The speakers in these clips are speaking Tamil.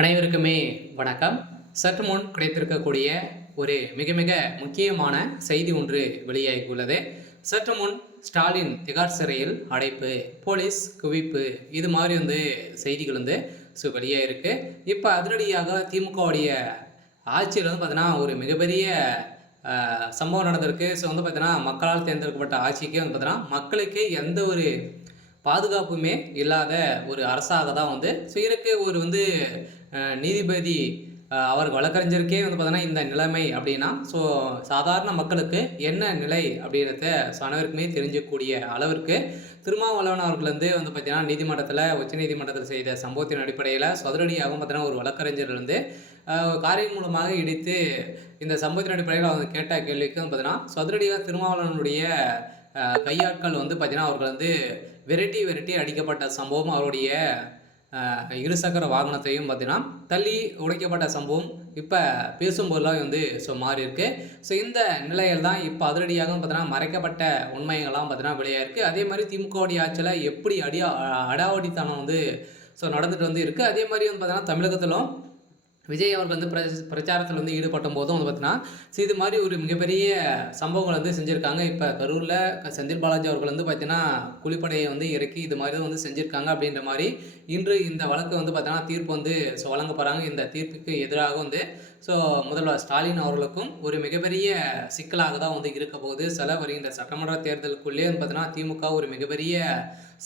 அனைவருக்குமே வணக்கம். சற்று முன் கிடைத்திருக்கக்கூடிய ஒரு மிக மிக முக்கியமான செய்தி ஒன்று வெளியாகியுள்ளது. சற்று முன் ஸ்டாலின் திகார் சிறையில் அடைப்பு, போலீஸ் குவிப்பு, இது மாதிரி செய்திகள் வெளியாகிருக்கு. இப்போ அதிரடியாக திமுகவுடைய ஆட்சியில் பார்த்தீங்கன்னா ஒரு மிகப்பெரிய சம்பவம் நடந்திருக்கு. பார்த்தீங்கன்னா மக்களால் தேர்ந்தெடுக்கப்பட்ட ஆட்சிக்கு பார்த்தீங்கன்னா மக்களுக்கு எந்த ஒரு பாதுகாப்புமே இல்லாத ஒரு அரசாக தான் இருக்கு. ஒரு நீதிபதி அவர் வழக்கறிஞருக்கே பார்த்தீங்கன்னா இந்த நிலைமை அப்படின்னா சாதாரண மக்களுக்கு என்ன நிலை அப்படின்றத அனைவருக்குமே தெரிஞ்சக்கூடிய அளவிற்கு திருமாவளவன் அவர்கள் பார்த்தீங்கன்னா நீதிமன்றத்தில் உச்சநீதிமன்றத்தில் செய்த சம்பவத்தின் அடிப்படையில் அதிரடியாகவும் பார்த்தீங்கன்னா ஒரு வழக்கறிஞர் காரின் மூலமாக இடித்து இந்த சம்பவத்தின் அடிப்படையில் அவங்க கேட்ட கேள்விக்கு பார்த்தீங்கன்னா அதிரடியாக திருமாவளவனுடைய கையாட்கள் பார்த்தீங்கன்னா அவர்கள் விரட்டி அடிக்கப்பட்ட சம்பவம், அவருடைய இருசக்கர வாகனத்தையும் பார்த்தீங்கன்னா தள்ளி உடைக்கப்பட்ட சம்பவம் இப்போ பேசும்போதெல்லாம் மாறி இருக்கு. இந்த நிலையில் தான் இப்போ அதிரடியாக பார்த்தீங்கன்னா மறைக்கப்பட்ட உண்மைகள்லாம் பார்த்தீங்கன்னா வெளியாக அதே மாதிரி திமுகவுடைய ஆட்சியில் எப்படி அடாவடித்தனம் நடந்துட்டு இருக்குது. அதே மாதிரி பார்த்தீங்கன்னா தமிழகத்திலும் விஜய் அவர்கள் பிரச்சாரத்தில் ஈடுபட்ட போதும் பார்த்தீங்கன்னா இது மாதிரி ஒரு மிகப்பெரிய சம்பவங்கள் செஞ்சுருக்காங்க. இப்போ கரூரில் செந்தில் பாலாஜி அவர்கள் பார்த்தீங்கன்னா குழிப்படையை இறக்கி இது மாதிரி செஞ்சுருக்காங்க. அப்படின்ற மாதிரி இன்று இந்த வழக்கு பார்த்தீங்கன்னா தீர்ப்பு வழங்க போகிறாங்க. இந்த தீர்ப்புக்கு எதிராக முதல்வர் ஸ்டாலின் அவர்களுக்கும் ஒரு மிகப்பெரிய சிக்கலாக தான் இருக்க போகுது. வருகின்ற சட்டமன்ற தேர்தலுக்குள்ளே பார்த்தீங்கன்னா திமுக ஒரு மிகப்பெரிய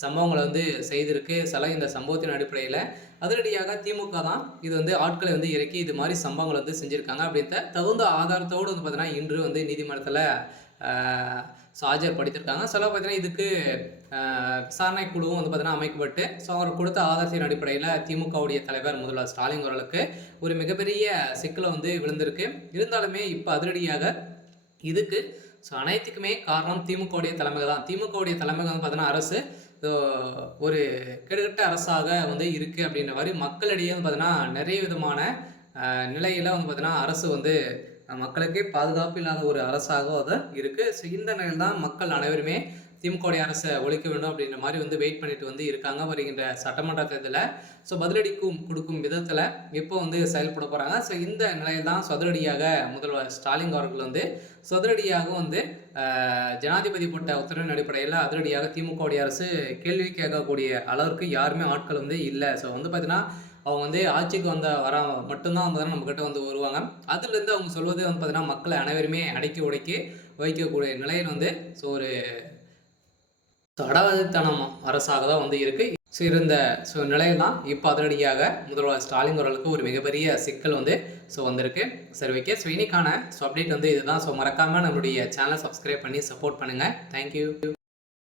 சம்பவங்களை செய்திருக்கு. இந்த சம்பவத்தின் அடிப்படையில் அதிரடியாக திமுக தான் இது ஆட்களை இறக்கி இது மாதிரி சம்பவங்கள் செஞ்சுருக்காங்க அப்படின்ற தகுந்த ஆதாரத்தோடு பார்த்தீங்கன்னா இன்று நீதிமன்றத்தில் ஆஜர்படுத்தியிருக்காங்க. பார்த்தீங்கன்னா இதுக்கு விசாரணை குழுவும் பார்த்தீங்கன்னா அமைக்கப்பட்டு அவர் கொடுத்த ஆதாரத்தின் அடிப்படையில் திமுகவுடைய தலைவர் முதல்வர் ஸ்டாலின் அவர்களுக்கு ஒரு மிகப்பெரிய சிக்கலை விழுந்திருக்கு. இருந்தாலுமே இப்போ அதிரடியாக இதுக்கு அனைத்துக்குமே காரணம் திமுகவுடைய தலைமை தான். திமுகவுடைய தலைமை பார்த்தீங்கன்னா அரசு ஒரு கெடுகட்ட அரசாக இருக்குது அப்படின்ற மாதிரி மக்களிடையே பார்த்தீங்கன்னா நிறைய விதமான நிலையில் பார்த்தீங்கன்னா அரசு மக்களுக்கே பாதுகாப்பு இல்லாத ஒரு அரசாகவும் அது இருக்குது. இந்த நிலையில் தான் மக்கள் அனைவருமே திமுகவுடைய அரசை ஒழிக்க வேண்டும் அப்படின்ற மாதிரி வெயிட் பண்ணிட்டு இருக்காங்க. வருகின்ற சட்டமன்ற தேர்தலில் பதிலடி கொடுக்கும் விதத்தில் இப்போ செயல்பட போகிறாங்க. இந்த நிலையில் தான் அதிரடியாக முதல்வர் ஸ்டாலின் அவர்கள் அதிரடியாக ஜனாதிபதி போட்ட உத்தரவின் அடிப்படையில் அதிரடியாக திமுகவுடைய அரசு கேள்வி கேட்கக்கூடிய அளவிற்கு யாருமே ஆட்கள் இல்லை. பார்த்தீங்கன்னா அவங்க ஆட்சிக்கு வர மட்டும்தான் நம்மக்கிட்ட வருவாங்க. அதுலேருந்து அவங்க சொல்வது பார்த்தீங்கன்னா மக்களை அனைவருமே அடக்கி உடைக்கி வைக்கக்கூடிய நிலையில் ஒரு அடாவடித்தனம் அரசாக தான் இருக்குது. இருந்த நிலையில் தான் இப்போ அதிரடியாக முதல்வர் ஸ்டாலின் அவர்களுக்கு ஒரு மிகப்பெரிய சிக்கல் வந்திருக்கு. ஓகே. இன்னைக்கான அப்டேட் இதுதான். மறக்காமல் நம்மளுடைய சேனலை சப்ஸ்கிரைப் பண்ணி சப்போர்ட் பண்ணுங்கள். தேங்க்யூ.